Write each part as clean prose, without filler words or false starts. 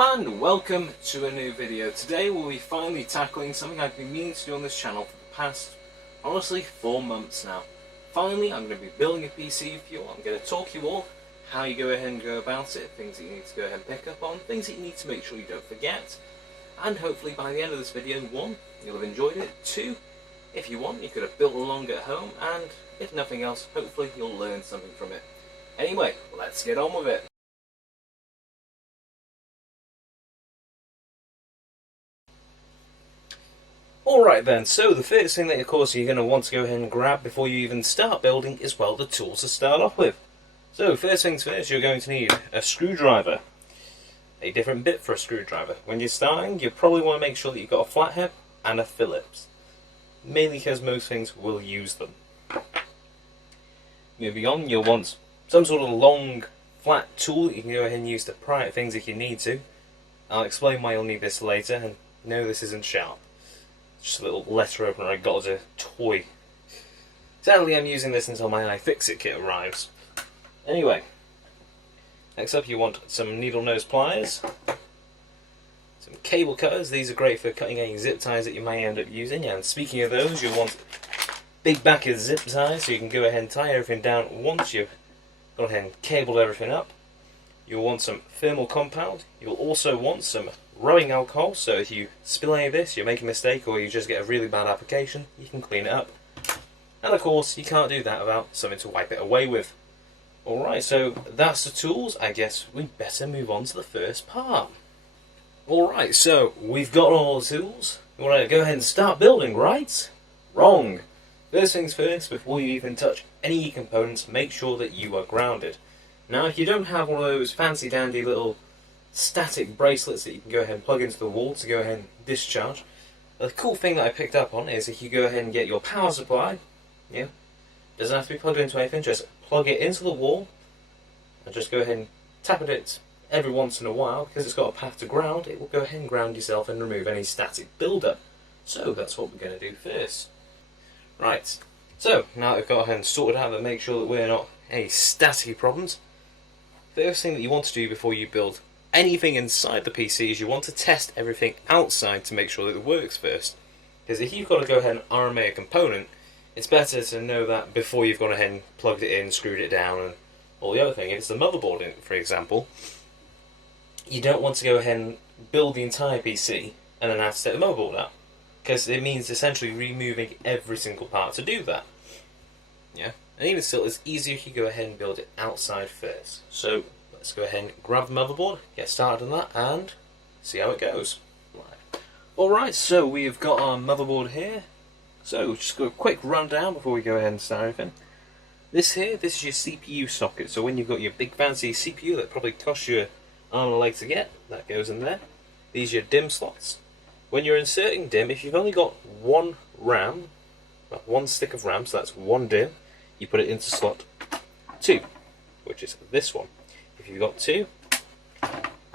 Hello and welcome to a new video. Today we'll be finally tackling something I've been meaning to do on this channel for the past, honestly, 4 months now. Finally, I'm going to be building a PC for you. I'm going to talk you all how you go ahead and go about it, things that you need to go ahead and pick up on, things that you need to make sure you don't forget, and hopefully by the end of this video, 1, you'll have enjoyed it, 2, if you want, you could have built along at home, and if nothing else, hopefully you'll learn something from it. Anyway, let's get on with it. Alright then, so the first thing that of course you're going to want to go ahead and grab before you even start building is, well, the tools to start off with. So first things first, you're going to need a screwdriver, a different bit for a screwdriver. When you're starting, you probably want to make sure that you've got a flathead and a Phillips, mainly because most things will use them. Moving on, you'll want some sort of long flat tool that you can go ahead and use to pry at things if you need to. I'll explain why you'll need this later, and no, this isn't sharp. Just a little letter opener I got as a toy. Sadly, I'm using this until my iFixit kit arrives. Anyway, next up you want some needle nose pliers, some cable cutters. These are great for cutting any zip ties that you may end up using. And speaking of those, you'll want big back of zip ties so you can go ahead and tie everything down once you've gone ahead and cabled everything up. You'll want some thermal compound. You'll also want some rowing alcohol, so if you spill any of this, you make a mistake, or you just get a really bad application, you can clean it up. And of course, you can't do that without something to wipe it away with. Alright, so that's the tools. I guess we better move on to the first part. Alright, so we've got all the tools. You want to go ahead and start building, right? Wrong. First things first, before you even touch any components, make sure that you are grounded. Now, if you don't have one of those fancy dandy little static bracelets that you can go ahead and plug into the wall to go ahead and discharge, the cool thing that I picked up on is if you go ahead and get your power supply, doesn't have to be plugged into anything, just plug it into the wall and just go ahead and tap at it every once in a while. Because it's got a path to ground, it will go ahead and ground yourself and remove any static buildup. So that's what we're going to do first. Right, so now that we've got ahead and sorted out and make sure that we're not any static problems, first thing that you want to do before you build anything inside the PC is you want to test everything outside to make sure that it works first. Because if you've got to go ahead and RMA a component, it's better to know that before you've gone ahead and plugged it in, screwed it down, and all the other thing. If it's the motherboard, for example, you don't want to go ahead and build the entire PC and then have to take the motherboard out, because it means essentially removing every single part to do that. Yeah, and even still, it's easier if you go ahead and build it outside first. So let's go ahead and grab the motherboard, get started on that, and see how it goes. Alright, so we've got our motherboard here. So just got a quick rundown before we go ahead and start everything. This is your CPU socket. So when you've got your big fancy CPU that probably costs you an arm and a leg to get, that goes in there. These are your DIMM slots. When you're inserting DIMM, if you've only got one RAM, one stick of RAM, so that's one DIMM, you put it into slot 2, which is this one. If you've got 2,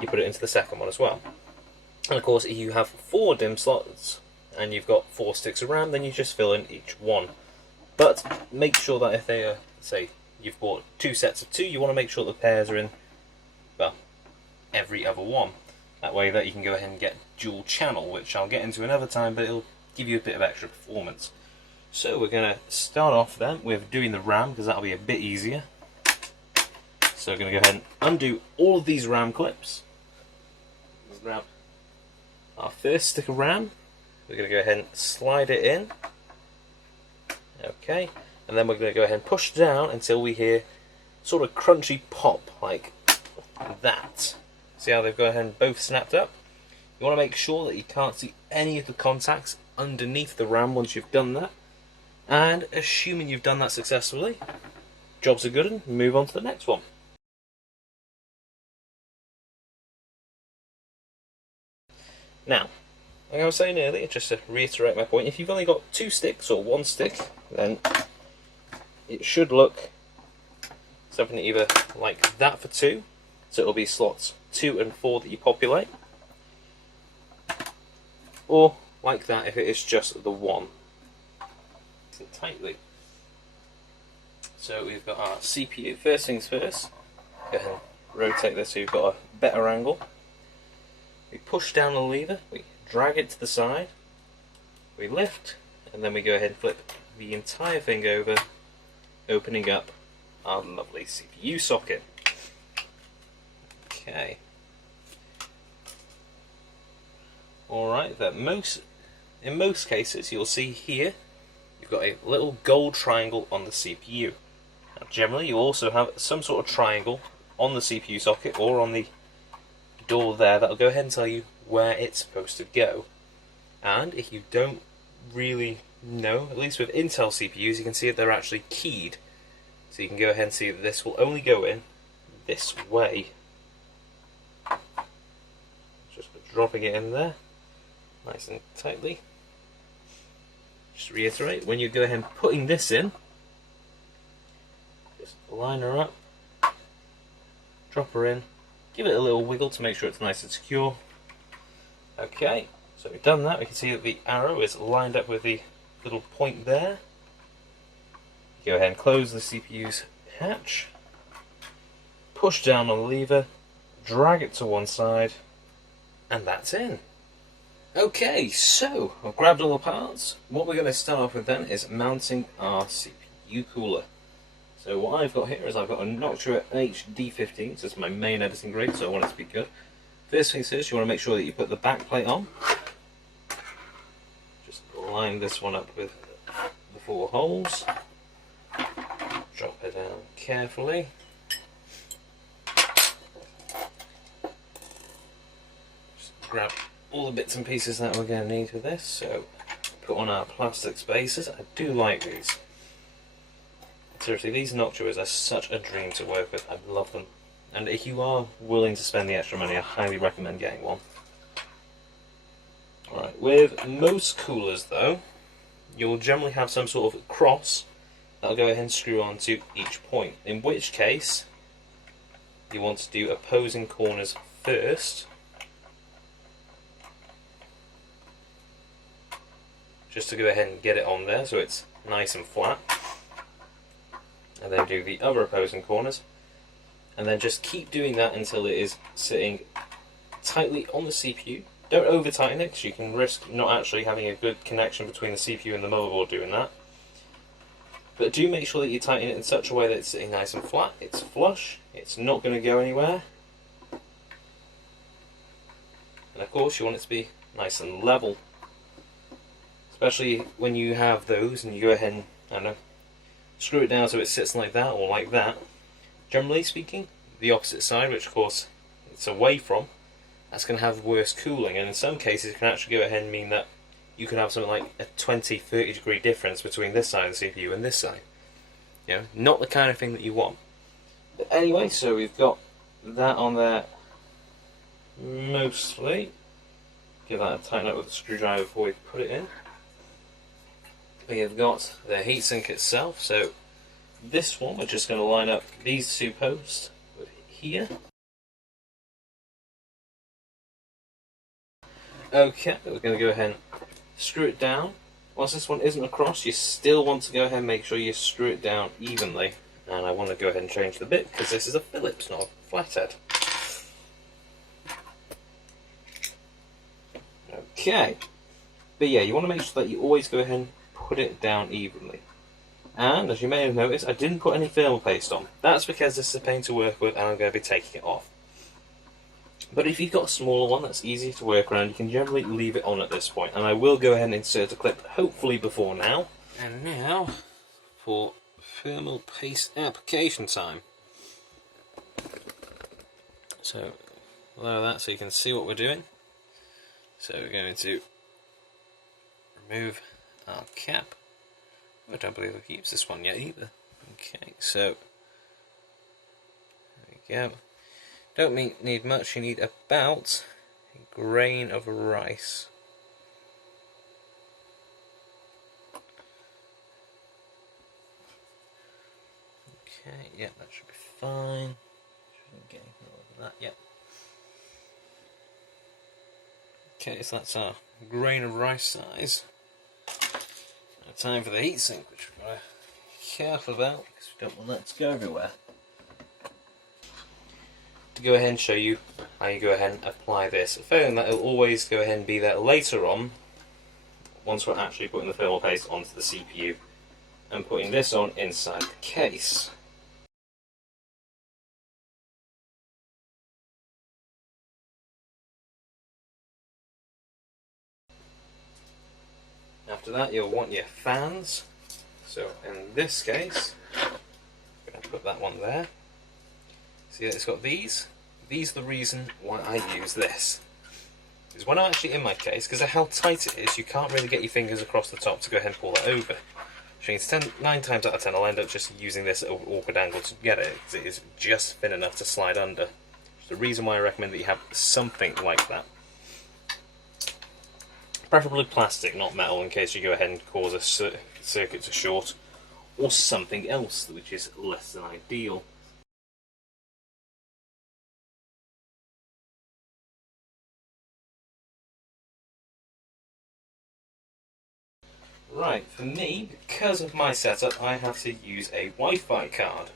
you put it into the second one as well. And of course, if you have 4 DIMM slots and you've got 4 sticks of RAM, then you just fill in each one. But make sure that if they are, say, you've bought 2 sets of 2, you want to make sure the pairs are in, well, every other one. That way that you can go ahead and get dual channel, which I'll get into another time, but it'll give you a bit of extra performance. So we're going to start off then with doing the RAM, because that'll be a bit easier. So we're going to go ahead and undo all of these RAM clips. Let's grab our first stick of RAM. We're going to go ahead and slide it in. Okay, and then we're going to go ahead and push down until we hear sort of crunchy pop like that. See how they've gone ahead and both snapped up? You want to make sure that you can't see any of the contacts underneath the RAM once you've done that. And assuming you've done that successfully, jobs are good, and move on to the next one. Now, like I was saying earlier, just to reiterate my point, if you've only got 2 sticks or 1 stick, then it should look something either like that for 2, so it'll be slots 2 and 4 that you populate, or like that if it is just the 1. Tightly. So we've got our CPU. First things first, go ahead and rotate this so you've got a better angle. we push down the lever, we drag it to the side, we lift, and then we go ahead and flip the entire thing over, opening up our lovely CPU socket. Okay. Alright, in most cases you'll see here you've got a little gold triangle on the CPU. Now, generally you also have some sort of triangle on the CPU socket or on the door there that'll go ahead and tell you where it's supposed to go. And if you don't really know, at least with Intel CPUs, you can see that they're actually keyed. So you can go ahead and see that this will only go in this way. Just dropping it in there, nice and tightly. Just to reiterate, when you go ahead and putting this in, just line her up, drop her in, give it a little wiggle to make sure it's nice and secure. Okay, so we've done that. We can see that the arrow is lined up with the little point there. Go ahead and close the CPU's hatch, push down on the lever, drag it to one side, and that's in. Okay, so I've grabbed all the parts. What we're going to start off with then is mounting our CPU cooler. So what I've got here is I've got a Noctua HD15, so it's my main editing grade, so I want it to be good. First thing is, you want to make sure that you put the back plate on. Just line this one up with the 4 holes. Drop it down carefully. Just grab all the bits and pieces that we're going to need for this. So put on our plastic spacers. I do like these. Seriously, these Noctuas are such a dream to work with. I love them. And if you are willing to spend the extra money, I highly recommend getting one. Alright, with most coolers though, you'll generally have some sort of cross that'll go ahead and screw onto each point. In which case, you want to do opposing corners first, just to go ahead and get it on there so it's nice and flat. And then do the other opposing corners. And then just keep doing that until it is sitting tightly on the CPU. Don't over tighten it because you can risk not actually having a good connection between the CPU and the motherboard doing that. But do make sure that you tighten it in such a way that it's sitting nice and flat, it's flush, it's not going to go anywhere. And of course you want it to be nice and level. Especially when you have those and you go ahead and, I don't know, screw it down so it sits like that or like that. Generally speaking, the opposite side, which of course it's away from, that's going to have worse cooling, and in some cases it can actually go ahead and mean that you can have something like a 20-30 degree difference between this side of the CPU and this side. You know, not the kind of thing that you want. But anyway, so we've got that on there mostly. Give that a tighten up with a screwdriver before we put it in. We have got the heatsink itself, so this one we're just going to line up these 2 posts with here. Okay, we're going to go ahead and screw it down. Once this one isn't across, you still want to go ahead and make sure you screw it down evenly. And I want to go ahead and change the bit because this is a Phillips, not a flathead. Okay, but yeah, you want to make sure that you always go ahead and put it down evenly. And as you may have noticed, I didn't put any thermal paste on. That's because this is a pain to work with and I'm going to be taking it off. But if you've got a smaller one that's easier to work around, you can generally leave it on at this point. And I will go ahead and insert a clip, hopefully before now. And now, for thermal paste application time. So, allow that so you can see what we're doing. So we're going to remove our cap. I don't believe I've used this one yet either. Okay, so there we go. Don't need much, you need about a grain of rice. Okay, yeah, that should be fine. Shouldn't get anything over that yet. Okay, so that's our grain of rice size. Now time for the heatsink, which we've got to be careful about because we don't want that to go everywhere. to go ahead and show you how you go ahead and apply this. Failing that, it'll always go ahead and be there later on, once we're actually putting the thermal paste onto the CPU and putting this on inside the case. After that, you'll want your fans. So in this case, I'm going to put that one there. See, it's got these. These are the reason why I use this. Is when I'm actually in my case, because of how tight it is, you can't really get your fingers across the top to go ahead and pull it over. Which means 9 times out of 10 I'll end up just using this at an awkward angle to get it, because it is just thin enough to slide under. Which is the reason why I recommend that you have something like that. Preferably plastic, not metal, in case you go ahead and cause a circuit to short, or something else which is less than ideal. Right, for me, because of my setup, I have to use a Wi-Fi card,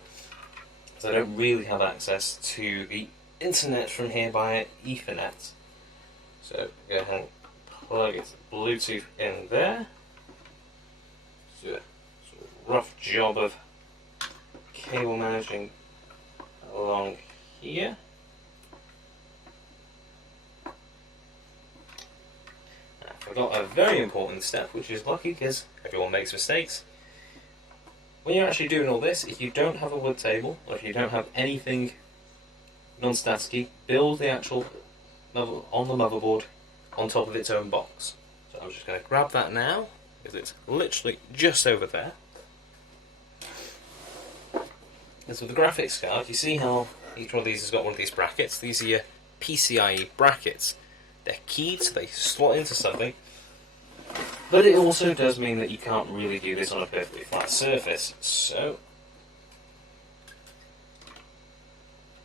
because I don't really have access to the internet from here via Ethernet. So go ahead and plug its Bluetooth in there. Do a sort of rough job of cable managing along here. I forgot a very important step, which is lucky because everyone makes mistakes. When you're actually doing all this, if you don't have a wood table, or if you don't have anything non-staticky, build the actual on the motherboard on top of its own box. So I'm just going to grab that now, because it's literally just over there. And so with the graphics card, you see how each one of these has got one of these brackets. These are your PCIe brackets. They're keyed, so they slot into something. But it also does mean that you can't really do this on a perfectly flat surface. So,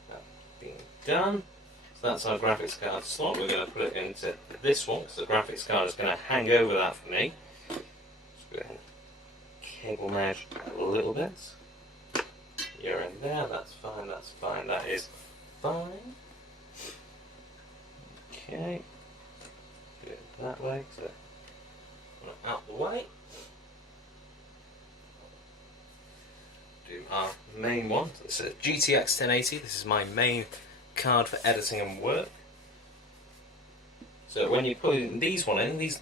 that being done, so that's our graphics card slot. We're going to put it into this one, because the graphics card is going to hang over that for me. Just go ahead and cable manage a little bit. You're in there, that's fine, that is fine. Okay, do it that way, so out the way. Do our main one. So it's a GTX 1080. This is my main card for editing and work. So when you put these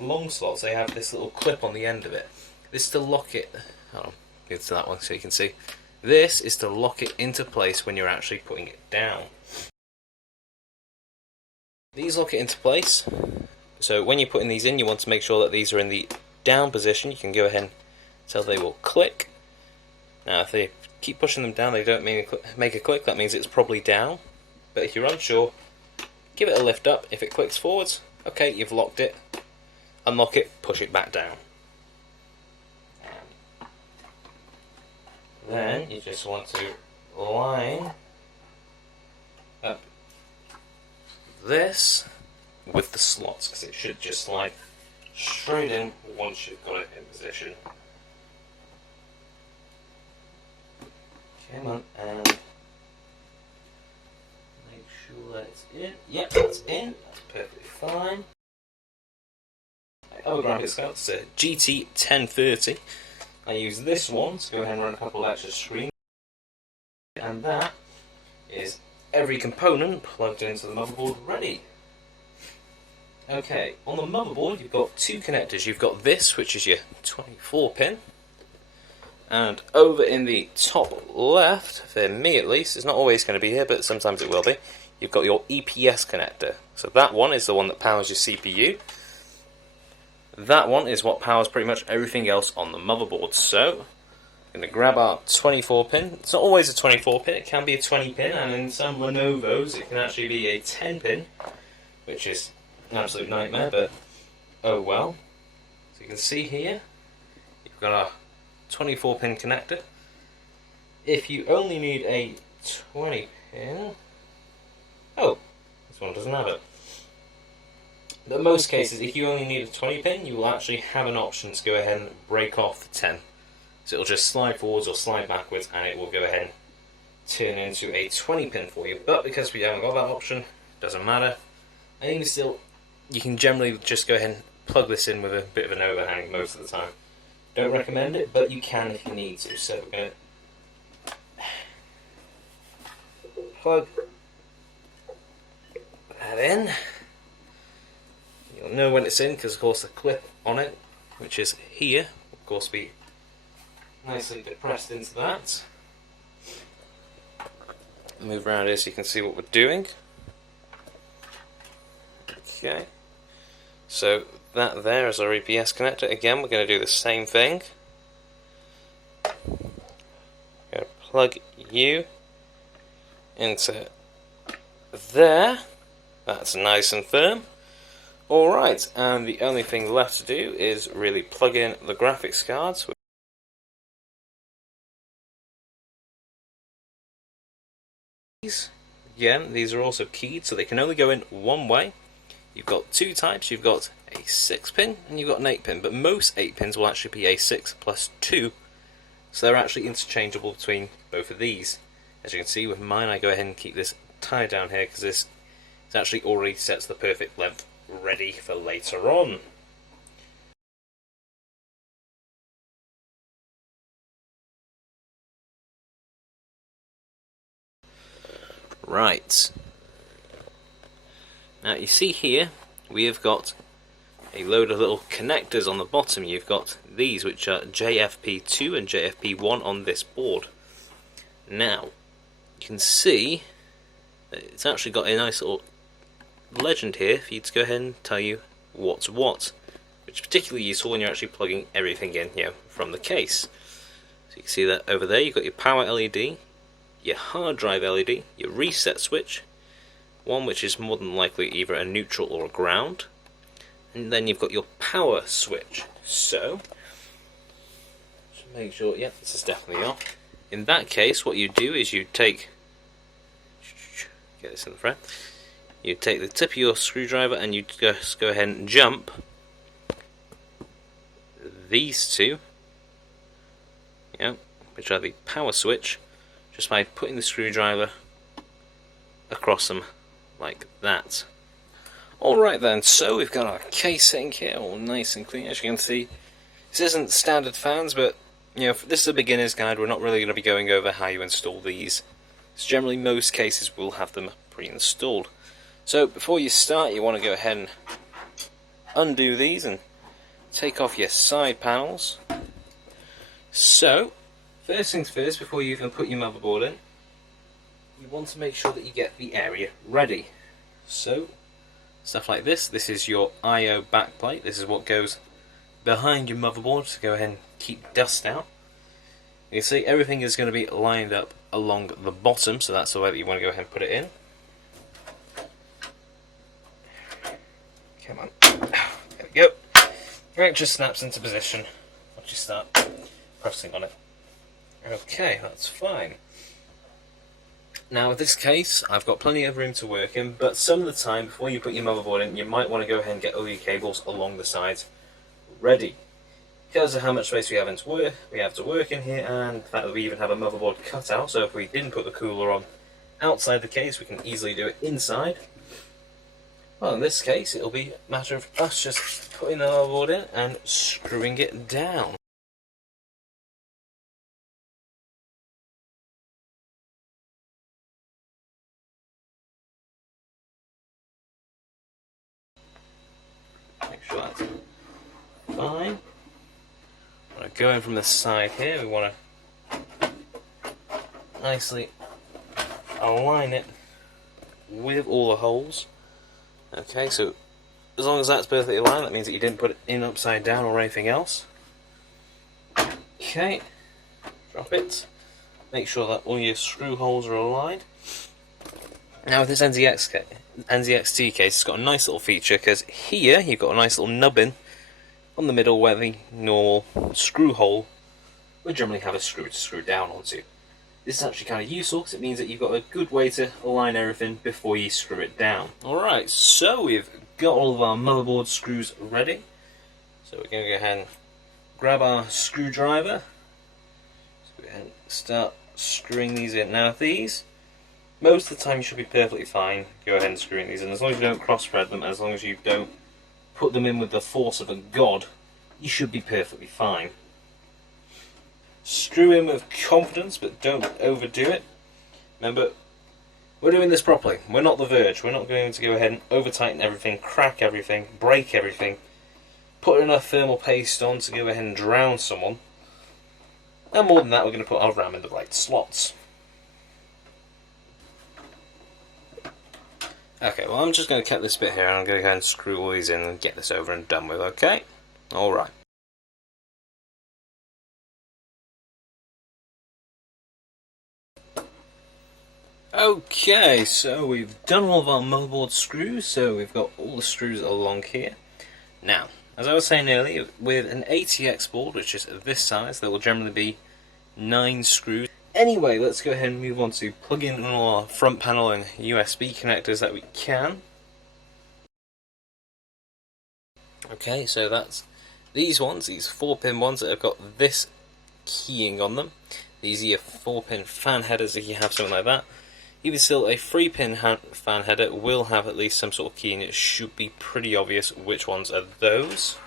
long slots, they have this little clip on the end of it. This is to lock it. Oh, get to that one so you can see. This is to lock it into place when you're actually putting it down. These lock it into place. So when you're putting these in, you want to make sure that these are in the down position. You can go ahead and tell they will click. Now if they keep pushing them down, they don't make a click, that means it's probably down. But if you're unsure, give it a lift up. If it clicks forwards, okay, you've locked it. Unlock it, push it back down. Then you just want to line up this with the slots, because it should just slide straight in once you've got it in position. Come on, and make sure that it's in. Yep, that's in. That's perfectly fine. Other graphics card, it's a GT 1030. I use this one to go ahead and run a couple of extra screens, and that is every component plugged into the motherboard ready. Okay, on the motherboard you've got two connectors. You've got this, which is your 24 pin, and over in the top left, for me at least, it's not always going to be here, but sometimes it will be, you've got your EPS connector. So that one is the one that powers your CPU. That one is what powers pretty much everything else on the motherboard. So, I'm going to grab our 24 pin. It's not always a 24 pin, it can be a 20 pin, and in some Lenovo's it can actually be a 10 pin, which is an absolute nightmare, but oh well. So you can see here, you've got our 24 pin connector. If you only need a 20 pin, oh, this one doesn't have it. In most cases, if you only need a 20 pin, you will actually have an option to go ahead and break off the 10. So it'll just slide forwards or slide backwards, and it will go ahead and turn into a 20 pin for you, but because we haven't got that option, doesn't matter. And even still, you can generally just go ahead and plug this in with a bit of an overhang most of the time. Don't recommend it, but you can if you need to. So we're going to plug that in. You'll know when it's in because of course the clip on it, which is here, will of course be nicely depressed into that. Move around here so you can see what we're doing. Okay, so that there is our EPS connector. Again, we're going to do the same thing. Going to plug you into there. That's nice and firm. Alright, and the only thing left to do is really plug in the graphics cards. Again, these are also keyed, so they can only go in one way. You've got two types. You've got a 6 pin and you've got an 8 pin, but most 8 pins will actually be a 6 plus 2, so they're actually interchangeable between both of these. As you can see with mine, I go ahead and keep this tied down here because this is actually already set to the perfect length, ready for later on. Right. Now you see here, we have got a load of little connectors on the bottom. You've got these, which are JFP2 and JFP1 on this board. Now, you can see that it's actually got a nice little legend here for you to go ahead and tell you what's what, which is particularly useful when you're actually plugging everything in, from the case. So you can see that over there you've got your power LED, your hard drive LED, your reset switch, one which is more than likely either a neutral or a ground, and then you've got your power switch. So, just make sure, this is definitely off. In that case, what you do is you take, get this in the front, you take the tip of your screwdriver and you just go ahead and jump these two, which are the power switch, just by putting the screwdriver across them like that. Alright then, so we've got our casing here all nice and clean. As you can see, this isn't this is a beginner's guide. We're not really going to be going over how you install these. So generally most cases will have them pre-installed. So before you start, you want to go ahead and undo these and take off your side panels. So first things first, before you even put your motherboard in, you want to make sure that you get the area ready. So stuff like this is your I/O backplate. This is what goes behind your motherboard to go ahead and keep dust out. You can see everything is going to be lined up along the bottom, so that's the way that you want to go ahead and put it in. Come on, there we go. It just snaps into position once you start pressing on it. Okay, that's fine. Now in this case, I've got plenty of room to work in, but some of the time before you put your motherboard in, you might want to go ahead and get all your cables along the sides ready. Because of how much space we have to work in here, and the fact that we even have a motherboard cutout, so if we didn't put the cooler on outside the case, we can easily do it inside. Well, in this case, it'll be a matter of us just putting the motherboard in and screwing it down. Make sure that's fine. Going from the side here, we want to nicely align it with all the holes. Okay, so as long as that's perfectly aligned, that means that you didn't put it in upside down or anything else. Okay, drop it. Make sure that all your screw holes are aligned. Now with this NZXT case, it's got a nice little feature, because here you've got a nice little nubbin on the middle where the normal screw hole would generally have a screw to screw down onto. This is actually kind of useful because it means that you've got a good way to align everything before you screw it down. Alright, so we've got all of our motherboard screws ready. So we're going to go ahead and grab our screwdriver. So go ahead and start screwing these in. Now these, most of the time you should be perfectly fine. Go ahead and screw these in, as long as you don't cross-thread them, as long as you don't put them in with the force of a god, you should be perfectly fine. Screw in with confidence, but don't overdo it. Remember, we're doing this properly. We're not The Verge. We're not going to go ahead and over-tighten everything, crack everything, break everything, put enough thermal paste on to go ahead and drown someone. And more than that, we're going to put our RAM in the right slots. Okay, well I'm just going to cut this bit here and I'm going to go ahead and screw all these in and get this over and done with, okay? Alright. Okay, so we've done all of our motherboard screws, so we've got all the screws along here. Now, as I was saying earlier, with an ATX board, which is this size, there will generally be 9 screws. Anyway, let's go ahead and move on to plug in all our front panel and USB connectors that we can. Okay, so that's these ones, these 4-pin ones that have got this keying on them. These are your 4-pin fan headers if you have something like that. Even still, a 3-pin fan header will have at least some sort of key, and it should be pretty obvious which ones are those.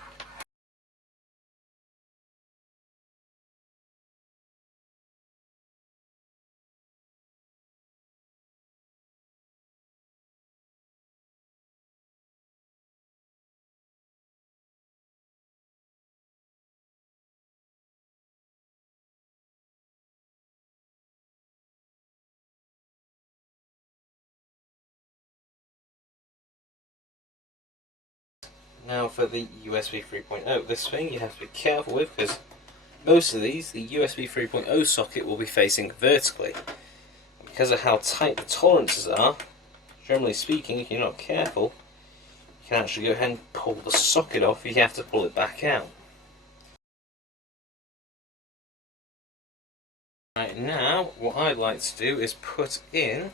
Now for the USB 3.0, this thing you have to be careful with, because most of these, the USB 3.0 socket will be facing vertically. Because of how tight the tolerances are, generally speaking, if you're not careful, you can actually go ahead and pull the socket off, you have to pull it back out. Right, now, what I'd like to do is put in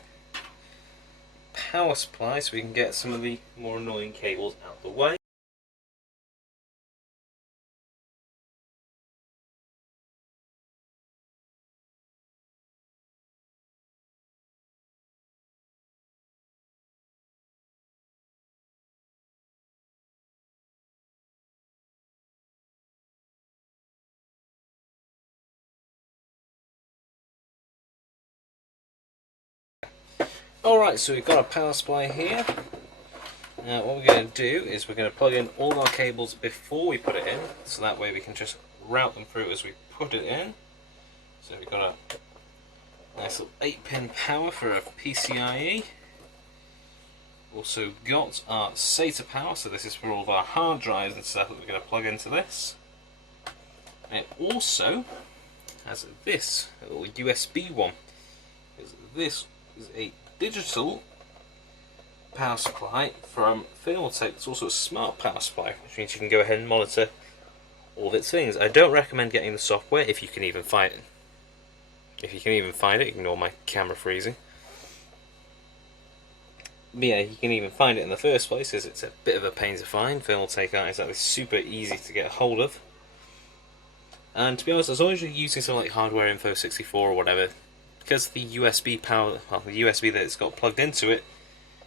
power supply so we can get some of the more annoying cables out of the way. Alright, so we've got a power supply here. Now what we're going to do is we're going to plug in all our cables before we put it in, so that way we can just route them through as we put it in. So we've got a nice little 8-pin power for a PCIe. Also got our SATA power, so this is for all of our hard drives and stuff that we're going to plug into this. And it also has this, a little USB one. This is a digital power supply from Thermaltake. It's also a smart power supply, which means you can go ahead and monitor all of its things. I don't recommend getting the software if you can even find it. If you can even find it, ignore my camera freezing. But yeah, you can even find it in the first place, as it's a bit of a pain to find. Thermaltake aren't exactly super easy to get a hold of. And to be honest, as long as you're using something like Hardware Info 64 or whatever, because the USB power, well, the USB that it's got plugged into it,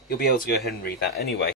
you'll be able to go ahead and read that anyway.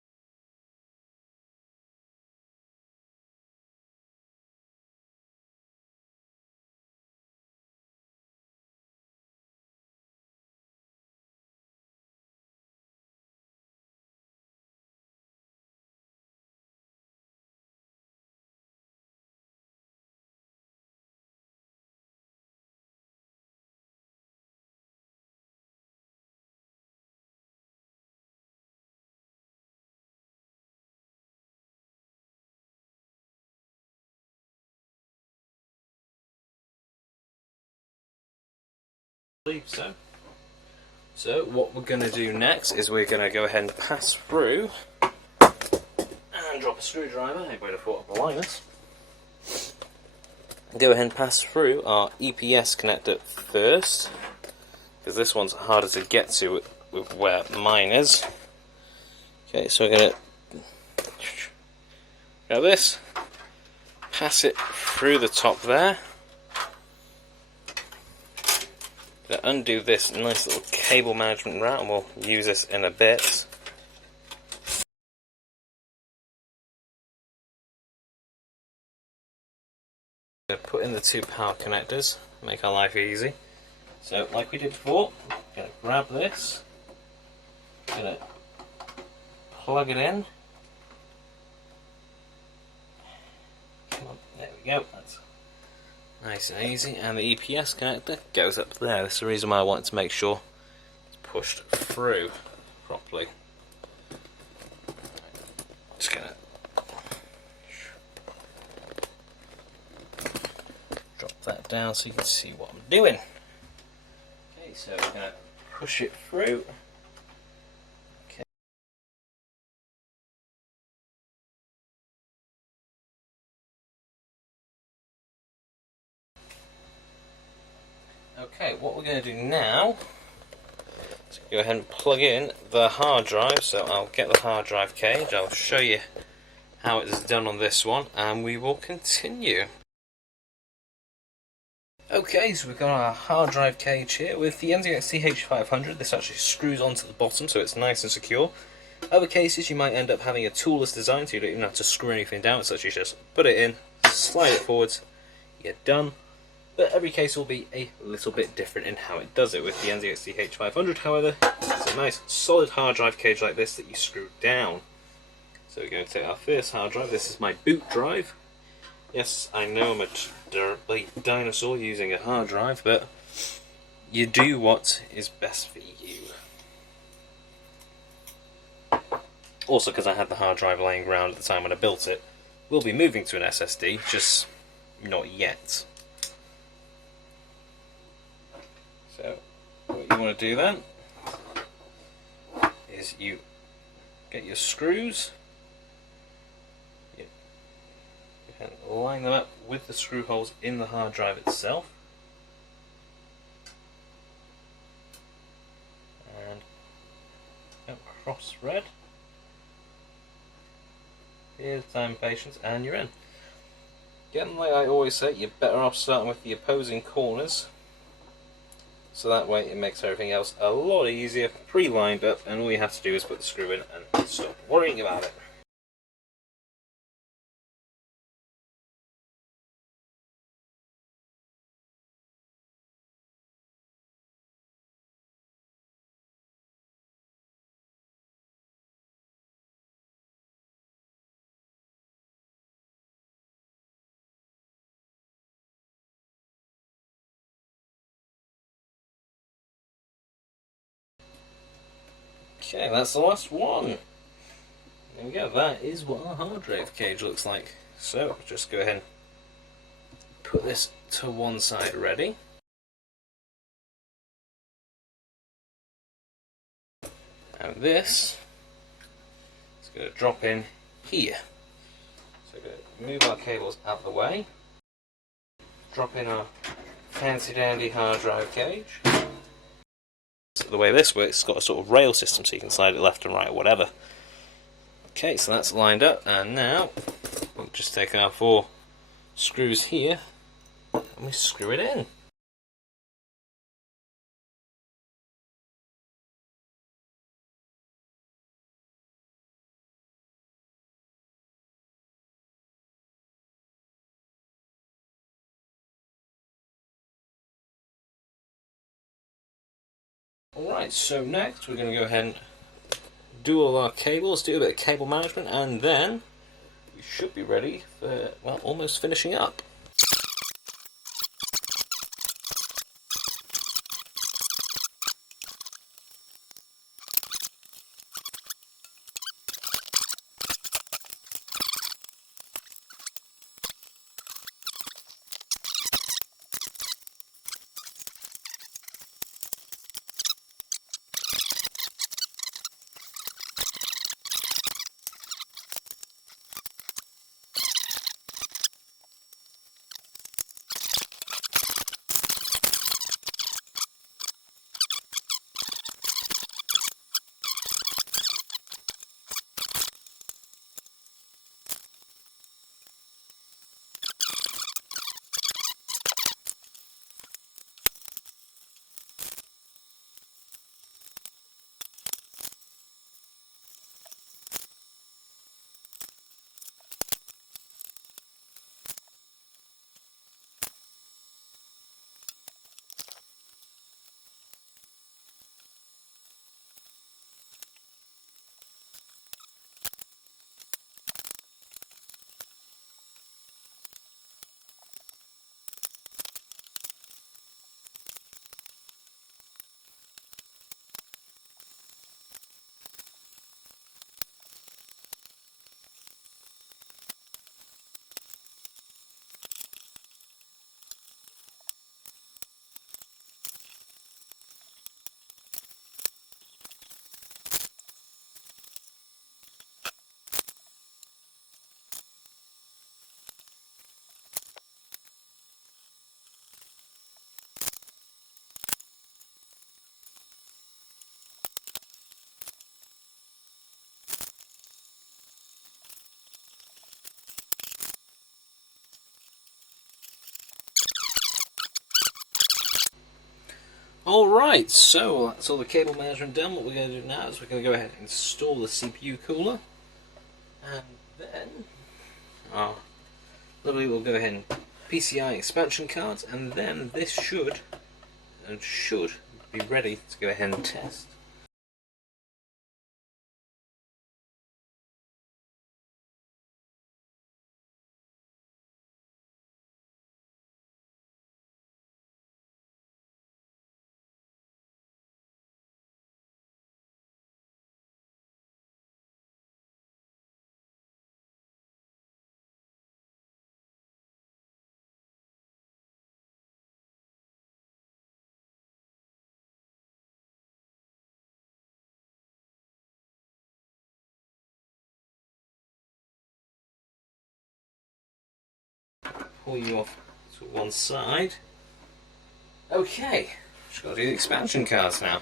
I believe so. So what we're going to do next is we're going to go ahead and pass through and drop a screwdriver. I would have thought of Linus. Go ahead and pass through our EPS connector first, because this one's harder to get to with where mine is. Okay, so we're going to grab this, pass it through the top there. Gonna undo this nice little cable management route, and we'll use this in a bit. Gonna put in the two power connectors, make our life easy. So, like we did before, gonna grab this, gonna plug it in. Come on, there we go. That's nice and easy. And the EPS connector goes up there. That's the reason why I wanted to make sure it's pushed through properly. Just gonna drop that down so you can see what I'm doing. Okay, so we're gonna push it through. Okay, what we're going to do now is go ahead and plug in the hard drive. So I'll get the hard drive cage, I'll show you how it is done on this one, and we will continue. Okay, so we've got our hard drive cage here with the MTX CH500. This actually screws onto the bottom so it's nice and secure. Other cases you might end up having a toolless design, so you don't even have to screw anything down. It's actually just put it in, slide it forwards, you're done. But every case will be a little bit different in how it does it. With the NZXT H500, however, it's a nice solid hard drive cage like this that you screw down. So we're going to take our first hard drive. This is my boot drive. Yes, I know I'm a dinosaur using a hard drive, but you do what is best for you. Also, because I had the hard drive laying around at the time when I built it, we'll be moving to an SSD, just not yet. So, what you want to do then is you get your screws, you can line them up with the screw holes in the hard drive itself, and cross thread. Here's time and patience, and you're in. Again, like I always say, you're better off starting with the opposing corners. So that way it makes everything else a lot easier, pre-lined up, and all you have to do is put the screw in and stop worrying about it. Okay, that's the last one. There we go, that is what our hard drive cage looks like. So, just go ahead and put this to one side ready. And this is going to drop in here. So we're going to move our cables out of the way. Drop in our fancy dandy hard drive cage. So the way this works, it's got a sort of rail system so you can slide it left and right or whatever. Okay, so that's lined up, and now we'll just take our 4 screws here and we screw it in. Alright, so next we're going to go ahead and do all our cables, do a bit of cable management, and then we should be ready for, well, almost finishing up. Alright, so that's all the cable management done. What we're going to do now is we're going to go ahead and install the CPU cooler. And then lovely, we'll go ahead and PCI expansion cards, and then this should be ready to go ahead and test. Pull you off to one side. Okay, just got to do the expansion cards now.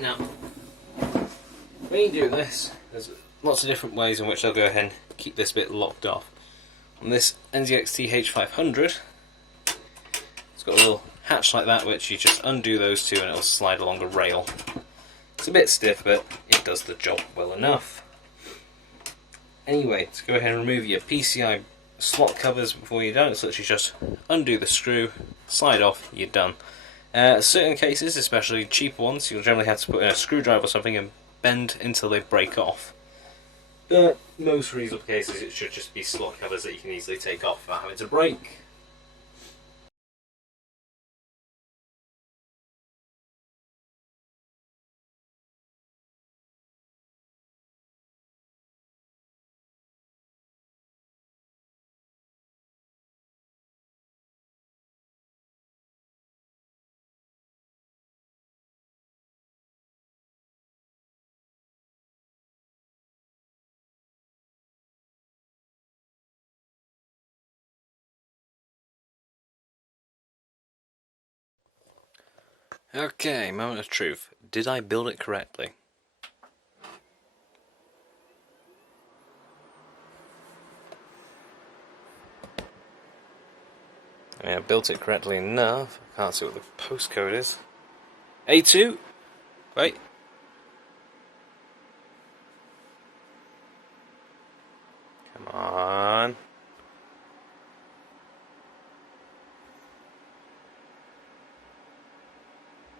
Now, when you do this, there's lots of different ways in which I'll go ahead and keep this bit locked off. On this NZXT H500, it's got a little hatch like that, which you just undo those two and it'll slide along a rail. It's a bit stiff, but it does the job well enough. Anyway, to go ahead and remove your PCI slot covers before you're done, it's literally just undo the screw, slide off, you're done. Certain cases, especially cheaper ones, you'll generally have to put in a screwdriver or something and bend until they break off. But most reasonable cases, it should just be slot covers that you can easily take off without having to break. Okay, moment of truth. Did I build it correctly? I mean, I built it correctly enough. I can't see what the postcode is. A2? Wait. Come on.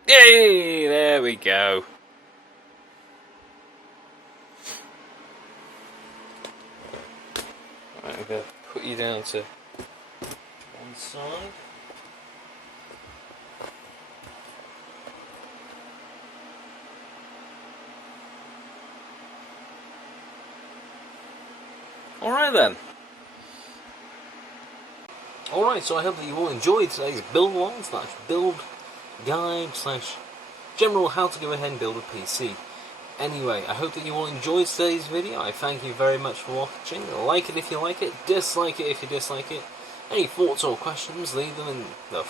Yay! There we go. Right, I'm going to put you down to one side. Alright then. Alright, so I hope that you all enjoyed today's build along / build guide / general how to go ahead and build a PC. Anyway, I hope that you all enjoyed today's video. I thank you very much for watching. Like it if you like it, dislike it if you dislike it. Any thoughts or questions, leave them in the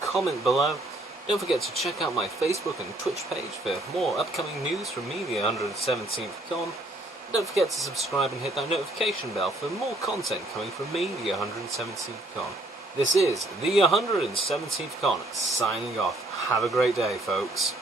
comment below. Don't forget to check out my Facebook and Twitch page for more upcoming news from me, the 117th Con. Don't forget to subscribe and hit that notification bell for more content coming from me, the 117th Con. This is the 117th Con, signing off. Have a great day, folks.